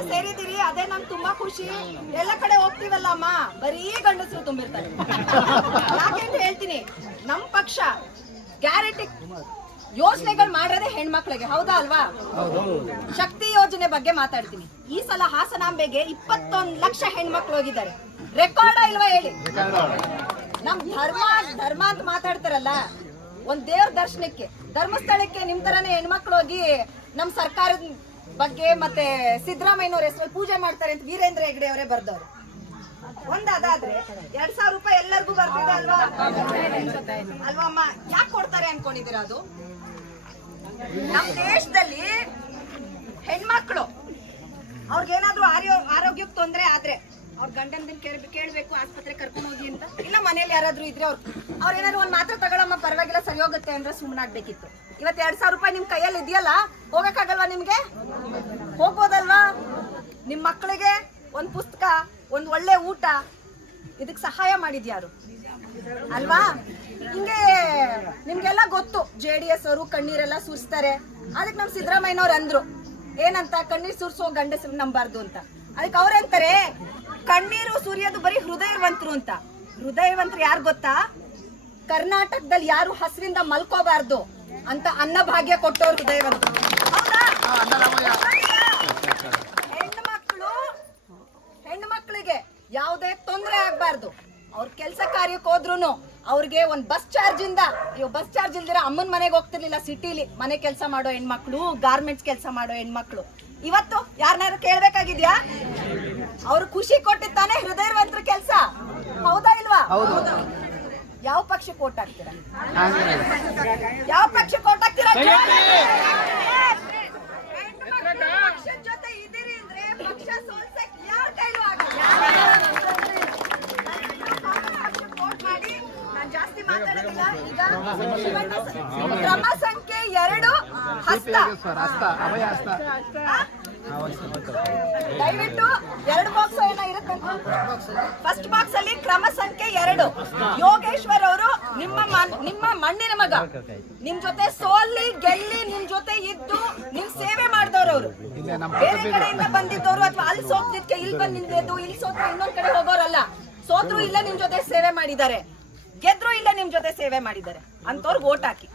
ಹೆಣ್ಮಕ್ಳು ಅದೇ ನಂಗೆ ತುಂಬಾ ಖುಷಿ. ಎಲ್ಲ ಕಡೆ ಹೋಗ್ತೀವಲ್ಲ ಅಮ್ಮ ಬರೀ ಗಂಡಸರು ತುಂಬಿರ್ತಾರೆ. ಯಾಕೆ ಅಂತ ಹೇಳ್ತೀನಿ, ನಮ್ ಪಕ್ಷ ಗ್ಯಾರಂಟಿ ಯೋಜನೆಗಳು ಮಾಡೋದೇ ಹೆಣ್ಮಕ್ಳಿಗೆ, ಹೌದಾ ಅಲ್ವಾ? ಶಕ್ತಿ ಯೋಜನೆ ಬಗ್ಗೆ ಮಾತಾಡ್ತೀನಿ. ಈ ಸಲ ಹಾಸನಾಂಬೆಗೆ ಇಪ್ಪತ್ತೊಂದು ಲಕ್ಷ ಹೆಣ್ಮಕ್ಳು ಹೋಗಿದ್ದಾರೆ. ರೆಕಾರ್ಡ್ ಇಲ್ವಾ ಹೇಳಿ? ನಮ್ ಧರ್ಮ ಧರ್ಮ ಅಂತ ಮಾತಾಡ್ತಾರಲ್ಲ, ಒಂದ್ ದೇವ್ರ ದರ್ಶನಕ್ಕೆ, ಧರ್ಮಸ್ಥಳಕ್ಕೆ ನಿಮ್ ತರನೇ ಹೆಣ್ಮಕ್ಳು ಹೋಗಿ ನಮ್ ಸರ್ಕಾರದ ಬಗ್ಗೆ ಮತ್ತೆ ಸಿದ್ದರಾಮಯ್ಯನವ್ರ ಹೆಸರಲ್ಲಿ ಪೂಜೆ ಮಾಡ್ತಾರೆ ಅಂತ ವೀರೇಂದ್ರ ಹೆಗ್ಡೆ ಅವರೇ ಬರ್ದವ್ರು. ಒಂದಾದ್ರೆ ಎರಡ್ ಸಾವಿರ ರೂಪಾಯಿ ಎಲ್ಲರಿಗೂ ಬರ್ತಿದೆ ಅಲ್ವಾ? ಅಲ್ವಾ ಅಮ್ಮ? ಯಾಕೆ ಕೊಡ್ತಾರೆ ಅನ್ಕೊಂಡಿದ್ದೀರಾ ಅದು? ನಮ್ ದೇಶದಲ್ಲಿ ಹೆಣ್ಮಕ್ಳು ಅವ್ರಿಗೇನಾದ್ರೂ ಆರ್ಯೋ ಆರೋಗ್ಯಕ್ಕೆ ತೊಂದ್ರೆ ಆದ್ರೆ ಅವ್ರ ಗಂಡನ ಕೇಳ್ಬೇಕು ಆಸ್ಪತ್ರೆ ಕರ್ಕೊಂಡು ಹೋಗಿ ಅಂತ. ಇಲ್ಲ ಮನೇಲಿ ಯಾರಾದ್ರೂ ಇದ್ರೆ ಅವ್ರು ಅವ್ರ ಏನಾದ್ರು ಒಂದ್ ಮಾತ್ರ ತಗೊಳಮ್ಮ, ಪರವಾಗಿಲ್ಲ, ಸರಿ ಹೋಗುತ್ತೆ ಅಂದ್ರೆ ಸುಮ್ಮನಾಗ್ಬೇಕಿತ್ತು ಇವತ್ ಎರಡ್ ಸಾವಿರ ರೂಪಾಯಿ ನಿಮ್ ಕೈಯಲ್ಲಿ ಇದೆಯಲ್ಲ, ಹೋಗಕ್ಕಾಗಲ್ವಾ ನಿಮ್ಗೆ? ಹೋಗ್ಬೋದಲ್ವಾ? ನಿಮ್ ಮಕ್ಕಳಿಗೆ ಒಂದ್ ಪುಸ್ತಕ, ಒಂದ್ ಒಳ್ಳೆ ಊಟ, ಇದಕ್ ಸಹಾಯ ಮಾಡಿದ್ಯಾರು? ಅಲ್ವಾ? ಹಿಂಗೆ ನಿಮ್ಗೆಲ್ಲ ಗೊತ್ತು, ಜೆ ಡಿ ಎಸ್ ಅವರು ಕಣ್ಣೀರೆಲ್ಲ ಸುರಿಸ್ತಾರೆ. ಅದಕ್ಕೆ ನಮ್ ಸಿದ್ದರಾಮಯ್ಯನವ್ರು ಅಂದ್ರು, ಏನಂತ? ಕಣ್ಣೀರ್ ಸುರಿಸೋ ಗಂಡಸರು ನಂಬಾರ್ದು ಅಂತ. ಅದಕ್ಕೆ ಅವ್ರಂತಾರೆ ಕಣ್ಣೀರು ಸುರಿಯೋದು ಬರೀ ಹೃದಯವಂತರು ಅಂತ. ಹೃದಯವಂತರು ಯಾರು ಗೊತ್ತಾ? ಕರ್ನಾಟಕದಲ್ಲಿ ಯಾರು ಹಸುವಿಂದ ಮಲ್ಕೋಬಾರ್ದು. ಅಂತ ಅನ್ನ ಭಾಗ್ಯ ಕೊಟ್ಟವ್ರು ಹೃದಯವಂತರು ಹೌದಾ? ಹೆಣ್ಮಕ್ಳು ಹೆಣ್ಮಕ್ಳಿಗೆ ಯಾವುದೇ ತೊಂದರೆ ಆಗ್ಬಾರ್ದು. ಅವ್ರ ಕೆಲಸ ಕಾರ್ಯಕ್ಕೆ ಹೋದ್ರು ಅವ್ರಿಗೆ ಒಂದ್ ಬಸ್ ಚಾರ್ಜ್ ಇಂದ ಇವ್ ಬಸ್ ಚಾರ್ಜ್ ಇಲ್ದಿರ ಅಮ್ಮನ ಮನೆಗೆ ಹೋಗ್ತಿರ್ಲಿಲ್ಲ ಸಿಟಿಲಿ. ಮನೆ ಕೆಲಸ ಮಾಡೋ ಹೆಣ್ಮಕ್ಳು ಗಾರ್ಮೆಂಟ್ಸ್ ಕೆಲಸ ಮಾಡೋ ಹೆಣ್ಮಕ್ಳು. ಇವತ್ತು ಯಾರನ್ನಾರು ಕೇಳ್ಬೇಕಾಗಿದ್ಯಾ? ಅವ್ರು ಖುಷಿ ಕೊಟ್ಟಿದ್ದಾನೆ ಹೃದಯವಂತರ ಕೆಲಸ. ಹೌದಾ ಇಲ್ವಾ? ಯಾವ ಪಕ್ಷಕ್ಕೆ ಕೋಟ್ ಹಾಕ್ತೀರಾ? ಯಾವ ಪಕ್ಷಕ್ಕೆ ಓಟ್ ಹಾಕ್ತೀರಾ? ಜೊತೆ ಇದೀರಿ ಅಂದ್ರೆ ಪಕ್ಷ ಸೋಲ್ಸಕ್ ಯಾರ ಕೈಲೂ ಆಗಲ್ಲ. ಪಕ್ಷಕ್ಕೆ ಮಾಡಿ ನಾನ್ ಜಾಸ್ತಿ ಮಾತಾಡೋದಿಲ್ಲ. ಈಗ ಕ್ರಮ ಸಂಖ್ಯೆ ಎರಡು. ಹಸ್ತ? ದಯವಿಟ್ಟು ಎರಡು ಬಾಕ್ಸ್ ಏನೋ ಇರುತ್ತೆ ಫಸ್ಟ್ ಬಾಕ್ಸ್ ಅಲ್ಲಿ? ಕ್ರಮ ಸಂಖ್ಯೆ ಎರಡು. ಯೋಗೇಶ್ವರ್ ಅವರು ನಿಮ್ಮ ನಿಮ್ಮ ಮಣ್ಣಿನ ಮಗ. ನಿಮ್ ಜೊತೆ ಸೋಲ್ಲಿ ಗೆಲ್ಲಿ ನಿಮ್ ಜೊತೆ ಇದ್ದು ನಿಮ್ ಸೇವೆ ಮಾಡಿದವ್ರವ್ರು ಅವರು. ಬೇರೆ ಕಡೆಯಿಂದ ಬಂದಿದ್ದವರು ಅಥವಾ ಅಲ್ಲಿ ಸೋತಿದ್ಕೆ ಇಲ್ಲಿ ಬಂದ್ ನಿಂತಿದ್ದು ಇಲ್ಲಿ ಸೋತ್ರ ಇನ್ನೊಂದ್ ಕಡೆ ಹೋಗೋರಲ್ಲ. ಸೋತ್ರು ಇಲ್ಲ ನಿಮ್ ಜೊತೆ ಸೇವೆ ಮಾಡಿದ್ದಾರೆ. ಗೆದ್ರು ಇಲ್ಲ ನಿಮ್ ಜೊತೆ ಸೇವೆ ಮಾಡಿದ್ದಾರೆ. ಅಂತವ್ರಿಗೆ ಓಟ್ ಹಾಕಿ.